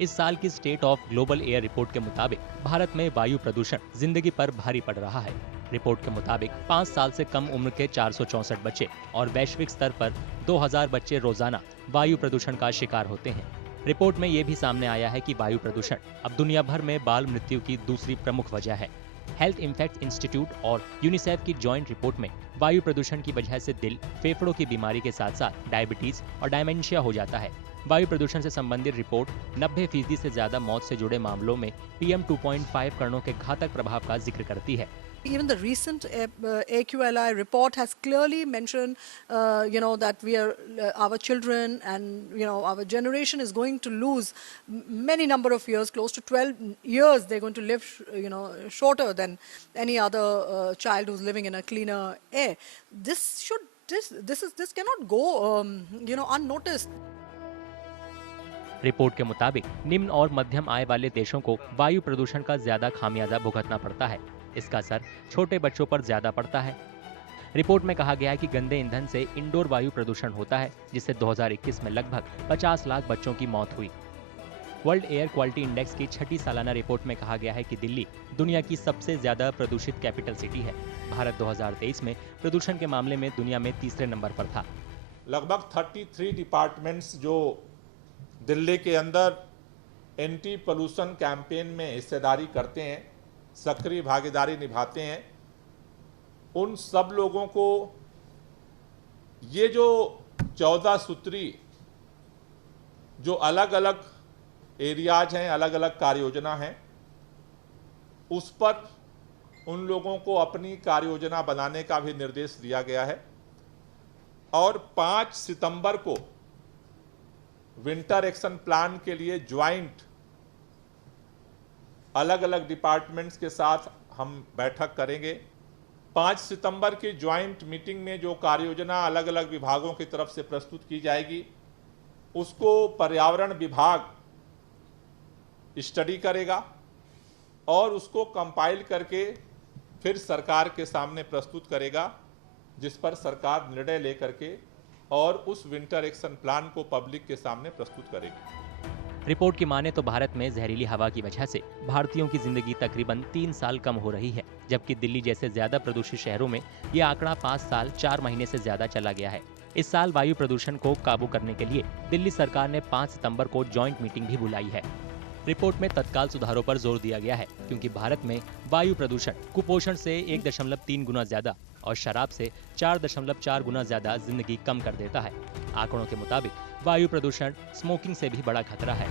इस साल की state of global air report के मुताबिक भारत में वायु प्रदूषण जिंदगी पर भारी पड़ रहा है। रिपोर्ट के मुताबिक 5 साल से कम उम्र के 464 बच्चे और वैश्विक स्तर पर 2000 बच्चे रोजाना वायु प्रदूषण का शिकार होते हैं। रिपोर्ट में ये भी सामने आया है कि वायु प्रदूषण अब दुनिया भर में बाल मृत्यु की दूसरी प्रमुख वजह है। हेल्थ इम्पैक्ट इंस्टीट्यूट और यूनिसेफ की जॉइंट रिपोर्ट में वायु प्रदूषण की वजह से दिल, फेफड़ों की बीमारी के साथ साथ डायबिटीज और डायमेंशिया हो जाता है। वायु प्रदूषण से संबंधित रिपोर्ट 90% से ज्यादा मौत से जुड़े मामलों में PM 2.5 कणों के घातक प्रभाव का जिक्र करती है। Even the recent AQLI report has clearly mentioned, that our children and our generation is going to lose many number of years, close to 12 years. They're going to live, shorter than any other child who's living in a cleaner air. This cannot go, unnoticed. Report के मुताबिक निम्न और मध्यम आय वाले देशों को वायु प्रदूषण का ज्यादा खामियाजा भुगतना पड़ता है। इसका असर छोटे बच्चों पर ज्यादा पड़ता है। रिपोर्ट में कहा गया है कि गंदे ईंधन से इंडोर वायु प्रदूषण होता है, जिससे 2021 में लगभग 50 लाख बच्चों की मौत हुई। वर्ल्ड एयर क्वालिटी इंडेक्स की 6ठी सालाना रिपोर्ट में कहा गया है कि दिल्ली दुनिया की सबसे ज्यादा प्रदूषित कैपिटल सिटी है। भारत 2023 में प्रदूषण के मामले में दुनिया में तीसरे नंबर पर था। लगभग 33 डिपार्टमेंट्स जो दिल्ली के अंदर एंटी पोल्यूशन कैंपेन में हिस्सेदारी करते हैं, सक्रिय भागीदारी निभाते हैं, उन सब लोगों को ये जो 14 सूत्री जो अलग अलग एरियाज हैं, अलग अलग कार्य योजना हैं, उस पर उन लोगों को अपनी कार्य योजना बनाने का भी निर्देश दिया गया है। और 5 सितंबर को विंटर एक्शन प्लान के लिए ज्वाइंट अलग अलग डिपार्टमेंट्स के साथ हम बैठक करेंगे। 5 सितंबर की ज्वाइंट मीटिंग में जो कार्य योजना अलग अलग विभागों की तरफ से प्रस्तुत की जाएगी, उसको पर्यावरण विभाग स्टडी करेगा और उसको कंपाइल करके फिर सरकार के सामने प्रस्तुत करेगा, जिस पर सरकार निर्णय लेकर के और उस विंटर एक्शन प्लान को पब्लिक के सामने प्रस्तुत करेगी। रिपोर्ट की माने तो भारत में जहरीली हवा की वजह से भारतीयों की जिंदगी तकरीबन 3 साल कम हो रही है, जबकि दिल्ली जैसे ज्यादा प्रदूषित शहरों में ये आंकड़ा 5 साल 4 महीने से ज्यादा चला गया है। इस साल वायु प्रदूषण को काबू करने के लिए दिल्ली सरकार ने 5 सितंबर को जॉइंट मीटिंग भी बुलाई है। रिपोर्ट में तत्काल सुधारों पर जोर दिया गया है, क्योंकि भारत में वायु प्रदूषण कुपोषण से 1.3 गुना ज्यादा और शराब से 4.4 गुना ज्यादा जिंदगी कम कर देता है। आंकड़ों के मुताबिक वायु प्रदूषण स्मोकिंग से भी बड़ा खतरा है।